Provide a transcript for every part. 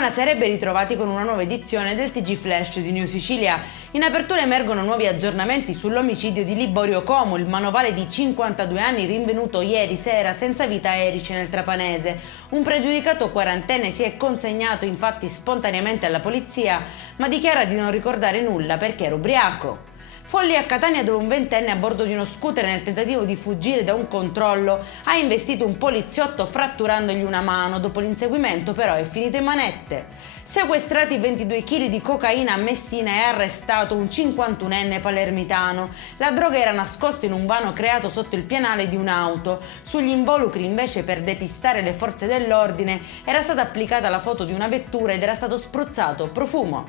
Buonasera e ben ritrovati con una nuova edizione del TG Flash di New Sicilia. In apertura emergono nuovi aggiornamenti sull'omicidio di Liborio Como, il manovale di 52 anni rinvenuto ieri sera senza vita a Erice nel Trapanese. Un pregiudicato quarantenne si è consegnato infatti spontaneamente alla polizia, ma dichiara di non ricordare nulla perché era ubriaco. Folli a Catania dove un ventenne a bordo di uno scooter nel tentativo di fuggire da un controllo ha investito un poliziotto fratturandogli una mano, dopo l'inseguimento però è finito in manette. Sequestrati 22 kg di cocaina a Messina e arrestato un 51enne palermitano. La droga era nascosta in un vano creato sotto il pianale di un'auto. Sugli involucri invece, per depistare le forze dell'ordine, era stata applicata la foto di una vettura ed era stato spruzzato profumo.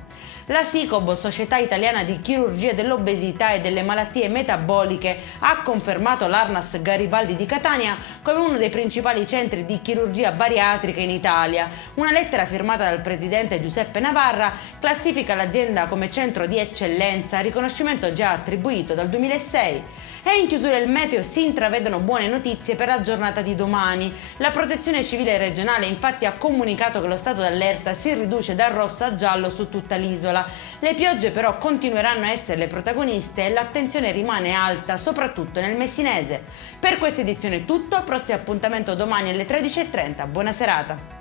La SICOB, Società Italiana di Chirurgia dell'Obesità e delle Malattie Metaboliche, ha confermato l'Arnas Garibaldi di Catania come uno dei principali centri di chirurgia bariatrica in Italia. Una lettera firmata dal presidente Giuseppe Navarra classifica l'azienda come centro di eccellenza, riconoscimento già attribuito dal 2006. E in chiusura il meteo si intravedono buone notizie per la giornata di domani. La Protezione Civile regionale infatti ha comunicato che lo stato d'allerta si riduce da rosso a giallo su tutta l'isola. Le piogge però continueranno a essere le protagoniste e l'attenzione rimane alta, soprattutto nel messinese. Per questa edizione è tutto, prossimo appuntamento domani alle 13:30. Buona serata!